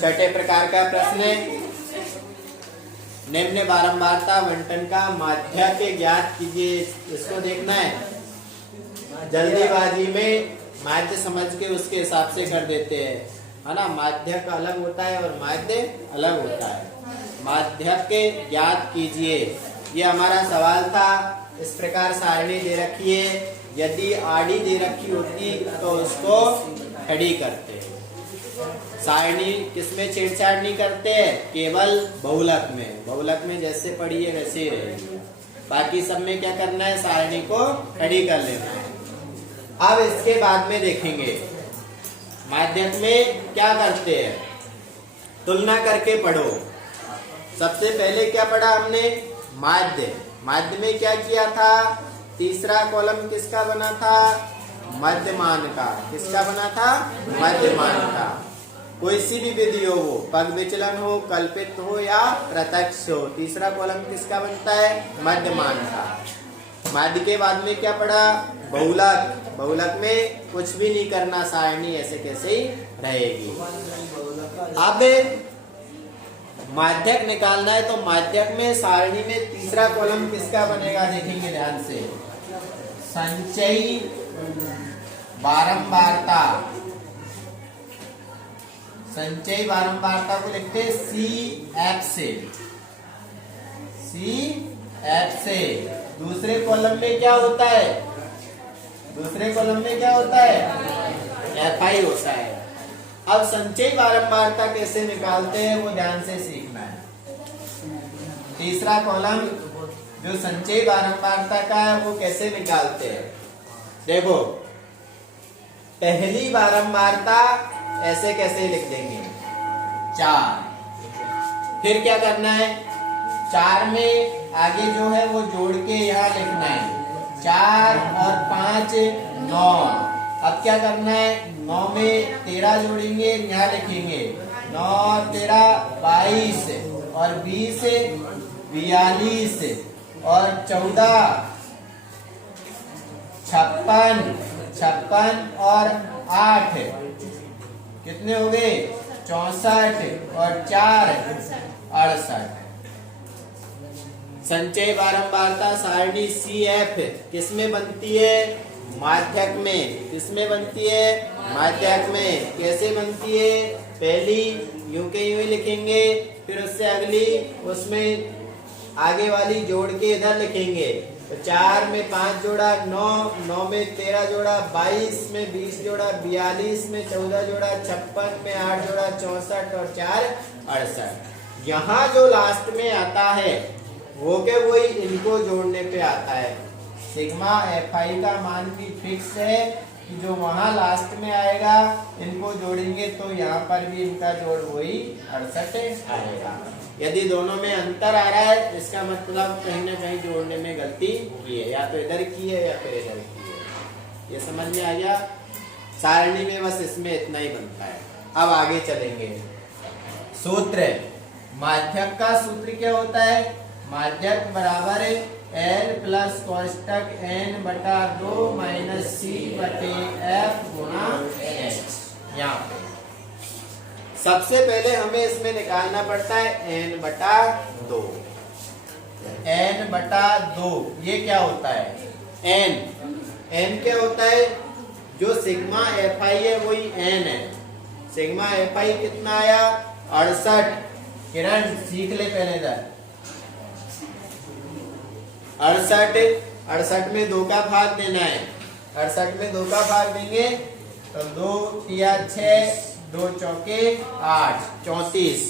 छठे प्रकार का प्रश्न है, निम्न बारंबारता बंटन का माध्यक ज्ञात कीजिए। इसको देखना है, जल्दीबाजी में माध्य समझ के उसके हिसाब से कर देते हैं, है ना। माध्यक अलग होता है और माध्य अलग होता है। माध्यक ज्ञात कीजिए, ये हमारा सवाल था। इस प्रकार सारणी दे रखी है, यदि आड़ी दे रखी होती तो उसको खड़ी करते हैं। सारणी किसमें छेड़छाड़ नहीं करते हैं, केवल बहुलक में। बहुलक में जैसे पड़ी है वैसे ही रहेगी, बाकी सब में क्या करना है, सारणी को खड़ी कर लेना है। अब इसके बाद में देखेंगे माध्यक में क्या करते हैं, तुलना करके पढ़ो। सबसे पहले क्या पढ़ा हमने, माध्य। माध्य में क्या किया था, तीसरा कॉलम किसका बना था, मध्यमान का। किसका बना था, मध्यमान का। कोई सी भी विधि हो, वो पग विचलन हो, कल्पित हो या प्रत्यक्ष हो, तीसरा कॉलम किसका बनता है, मध्यमान का। माध्य के बाद में क्या पढ़ा, बहुलक। बहुलक में कुछ भी नहीं करना, सारणी ऐसे कैसे ही रहेगी। अब माध्यक निकालना है, तो माध्यक में सारणी में तीसरा कॉलम किसका बनेगा, देखेंगे ध्यान से। संचयी बारंबारता। संचयी बारंबारता को लिखते हैं CF से। CF से दूसरे कॉलम में क्या होता है, दूसरे कॉलम में क्या होता है, FI होता है। अब संचयी बारंबारता कैसे निकालते हैं वो ध्यान से सीखना है। तीसरा कॉलम जो संचयी बारंबारता का है वो कैसे निकालते हैं, देखो। पहली बारंबारता ऐसे कैसे लिख देंगे, 4। फिर क्या करना है, 4 में आगे जो है वो जोड़ के यहाँ लिखना है, 4 और 5 9। अब क्या करना है, 9 में 13 जोड़ेंगे, यहाँ लिखेंगे 9 और 13 22 और 20 42 और 14 56 और 8 कितने हो गए, 64 और 4 68। संचय बारंबारता सारणी CF किसमें बनती है, माध्यक में। किसमें बनती है, माध्यक में। कैसे बनती है, पहली यूं के यूं ही लिखेंगे, फिर उससे अगली उसमें आगे वाली जोड़ के इधर लिखेंगे। तो 4 में 5 जोड़ा 9, 9 में 13 जोड़ा 22, में 20 जोड़ा 42, में 14 जोड़ा 56, में 8 जोड़ा 64 और 4 68। यहाँ जो लास्ट में आता है वो के वही इनको जोड़ने पे आता है। सिग्मा FI का मान भी फिक्स है कि जो वहां लास्ट में आएगा इनको जोड़ेंगे तो यहाँ पर भी इनका जोड़ वही 68 आएगा। यदि दोनों में अंतर आ रहा है इसका मतलब कहीं ना कहीं जोड़ने में गलती की है, या तो इधर की है या फिर इधर की है। ये समझ में आ गया। सारणी में बस इसमें इतना ही बनता है। अब आगे चलेंगे। सूत्र, माध्यक का सूत्र क्या होता है, माध्यक बराबर L प्लस कोष्टक N बटा 2 माइनस C बटे F गुणा H। यहाँ पे सबसे पहले हमें इसमें निकालना पड़ता है N बटा 2। N बटा 2 ये क्या होता है, N क्या होता है, जो सिग्मा FI है वही N है। सिग्मा FI कितना आया, 68। किरण सीख ले पहले इधर। 68 में 2 का भाग देना है। 68 में 2 का भाग देंगे तो 2 या 6, 2 चौके 8, 34।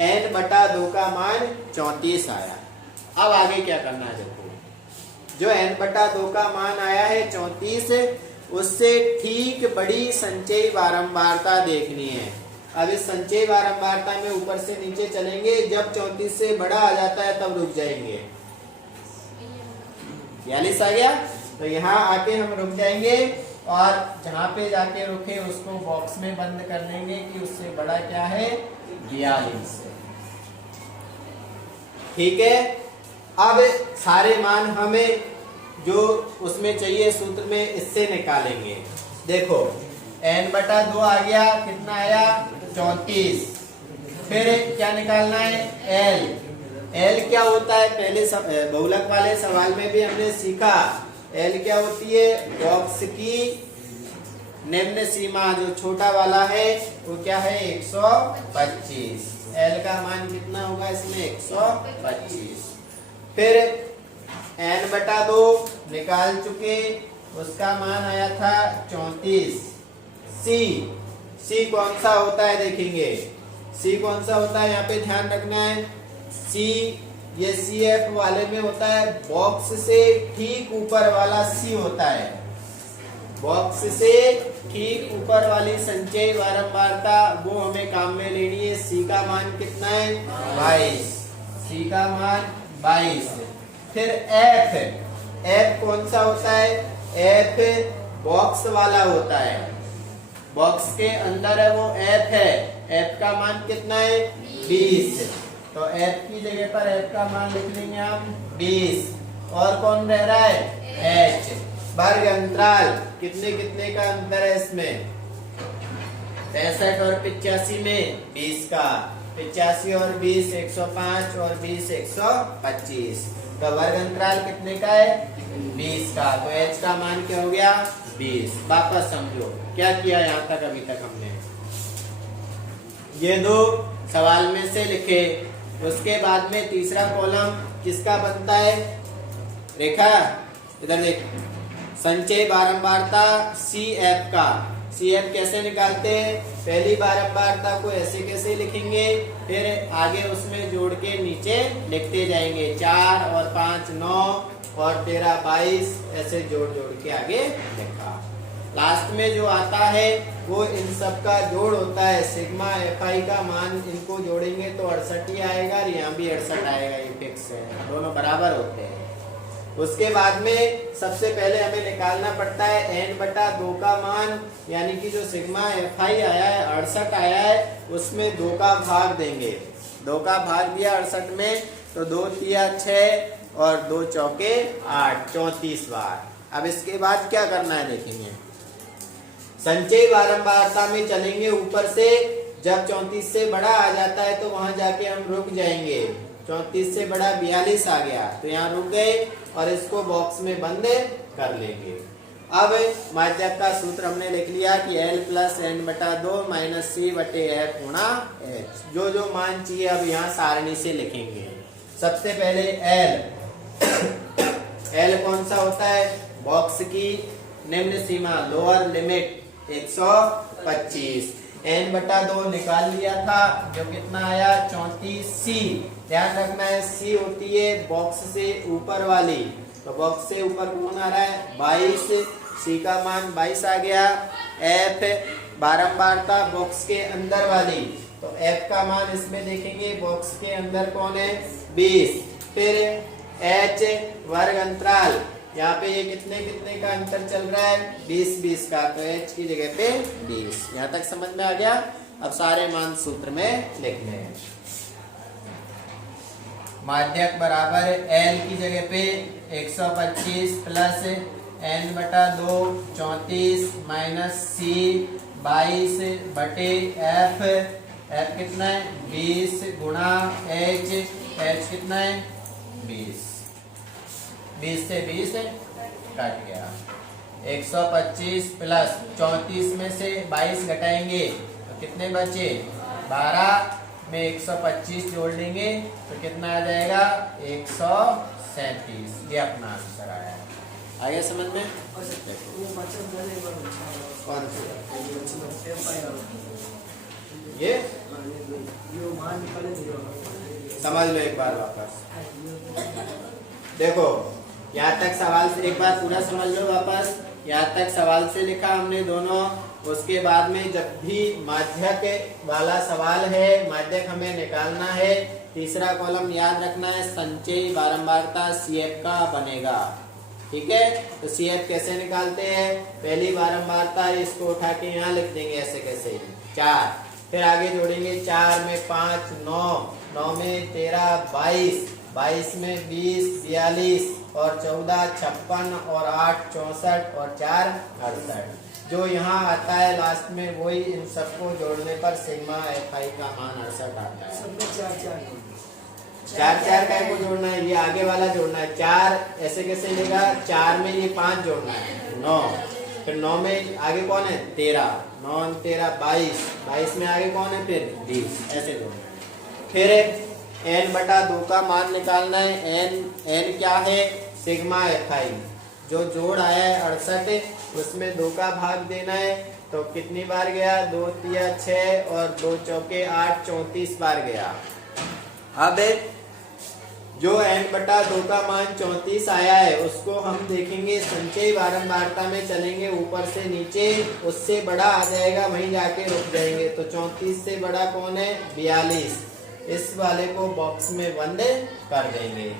N बटा 2 का मान 34 आया। अब आगे क्या करना है, देखो जो N बटा 2 का मान आया है 34, उससे ठीक बड़ी संचयी बारंबारता देखनी है। अब इस संचयी बारंबारता में ऊपर से नीचे चलेंगे, जब 34 से बड़ा आ जाता है तब रुक जाएंगे। 42 आ गया तो यहाँ आके हम रुक जाएंगे और जहां पे जाके रुके उसको बॉक्स में बंद कर लेंगे कि उससे बड़ा क्या है, 42। ठीक है। अब सारे मान हमें जो उसमें चाहिए सूत्र में इससे निकालेंगे। देखो n बटा 2 आ गया, कितना आया 34। फिर क्या निकालना है l। l क्या होता है, पहले बहुलक वाले सवाल में भी हमने सीखा। l क्या होती है, बॉक्स की निम्न सीमा, जो छोटा वाला है वो क्या है 125। l का मान कितना होगा इसमें 125। फिर n बटा 2 निकाल चुके, उसका मान आया था 34। c कौन सा होता है देखेंगे, c कौन सा होता है यहाँ पे ध्यान रखना है। c ये CF वाले में होता है बॉक्स से ठीक ऊपर वाला c होता है। बॉक्स से ठीक ऊपर वाली संचयी बारंबारता वो हमें काम में लेनी है। c का मान कितना है 22, c का मान 22। फिर f कौन सा होता है, f बॉक्स वाला होता है, बॉक्स के अंदर है वो f है, f का मान कितना है 20। तो f की जगह पर f का मान लिख लेंगे हम 20। और कौन रह रहा है h। वर्ग अंतराल कितने कितने का अंतर है इसमें, 65 और 85 में 20 का, 85 और 20 105 और 20 125। तो वर्ग अंतराल कितने का है 20 का। तो h का मान क्या हो गया 20। वापस समझो क्या किया यहाँ तक, अभी तक हमने ये दो सवाल में से लिखे, उसके बाद में तीसरा कॉलम किसका बनता है, रेखा इधर देख, संचयी बारंबारता CF का। CF कैसे निकालते हैं, पहली बारंबारता को ऐसे कैसे लिखेंगे, फिर आगे उसमें जोड़ के नीचे लिखते जाएंगे, 4 और 5 9 और 13 22, ऐसे जोड़ जोड़ के आगे लिखा। लास्ट में जो आता है वो इन सब का जोड़ होता है, सिग्मा FI का मान इनको जोड़ेंगे तो 68 ही आएगा, और यहाँ भी 68 आएगा, ये फिक्स है, दोनों बराबर होते हैं। उसके बाद में सबसे पहले हमें निकालना पड़ता है n बटा 2 का मान, यानी कि जो सिग्मा FI आया है 68 आया है, उसमें 2 का भाग देंगे। 2 का भाग दिया 68 में, तो 2 तिया 6 और 2 चौके 8, 34 बार। अब इसके बाद क्या करना है देखेंगे, संचयी बारंबारता में चलेंगे ऊपर से, जब 34 से बड़ा आ जाता है तो वहां जाके हम रुक जाएंगे। 34 से बड़ा 42 आ गया तो यहाँ रुक गए, और इसको बॉक्स में बंद कर लेंगे। अब माध्यक का सूत्र हमने लिख लिया कि L प्लस n बटा 2 माइनस C बटे F गुणा H। जो जो मान चाहिए अब यहाँ सारणी से लिखेंगे। सबसे पहले L कौन सा होता है, बॉक्स की निम्न सीमा, लोअर लिमिट 125। n बटा 2 निकाल लिया था, जो कितना आया 34। C ध्यान रखना है, C होती है बॉक्स से ऊपर वाली, तो बॉक्स से ऊपर कौन आ रहा है 22, C का मान 22 आ गया। F बारंबारता बॉक्स के अंदर वाली, तो F का मान इसमें देखेंगे बॉक्स के अंदर कौन है 20। फिर H वर्ग अंतराल, यहाँ पे ये कितने कितने का अंतर चल रहा है 20-20 का, तो H की जगह पे 20। यहाँ तक समझ में आ गया। अब सारे मान सूत्र में लिखने हैं। माध्यक बराबर L की जगह पे 125 प्लस n बटा 2 34 माइनस C 22 बटे F कितना है 20 गुणा H कितना है 20 से 20 कट गया। 125 प्लस 34 में से 22 घटाएंगे तो कितने बचे 12 में 125 जोड़ लेंगे तो कितना आ जाएगा 137। ये अपना आंसर आया। आगे समझ में कौन सी ये समझ लो एक बार वापस देखो, यहाँ तक सवाल से एक बार पूरा समझ लो वापस। यहाँ तक सवाल से लिखा हमने दोनों। उसके बाद में जब भी माध्यक वाला सवाल है, माध्यक हमें निकालना है, तीसरा कॉलम याद रखना है, संचयी बारंबारता CF का बनेगा। ठीक है, तो CF कैसे निकालते हैं, पहली बारंबारता इसको उठा के यहाँ लिख देंगे ऐसे कैसे 4, फिर आगे जोड़ेंगे 4 में 5 9, 9 में 13 22, 22 में 20 42 और 14 56 और 8 64 और 4 68। जो यहाँ आता है लास्ट में वही इन सबको जोड़ने पर सिग्मा एफ आई का मान 68 आता है। सब में 4 चार चार का को जोड़ना है, ये आगे वाला जोड़ना है। 4 ऐसे कैसे लेगा, 4 में ये 5 जोड़ना है 9, फिर 9 में आगे कौन है 13, 9 13 22, 22 में आगे कौन है फिर 20, ऐसे जोड़ना है। फिर n बटा 2 का मान निकालना है। n क्या है, सिग्मा एफ आई, जो जोड़ आया है 68 उसमें 2 का भाग देना है। तो कितनी बार गया, 2 तिया 6 और 2 चौके 8, 34 बार गया। अब जो n बटा 2 का मान 34 आया है उसको हम देखेंगे संचयी बारंबारता में चलेंगे ऊपर से नीचे, उससे बड़ा आ जाएगा वहीं जाके रुक जाएंगे। तो 34 से बड़ा कौन है 42, इस वाले को बॉक्स में बंद कर देंगे।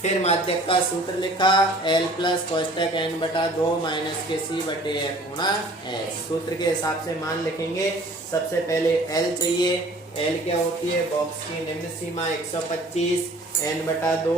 फिर माध्यक का सूत्र लिखा, L प्लस कोष्टक n बटा 2 माइनस के सी बटे एफ गुणा एस। सूत्र के हिसाब से मान लिखेंगे। सबसे पहले L चाहिए, L क्या होती है, बॉक्स की निम्न सीमा 125 n बटा 2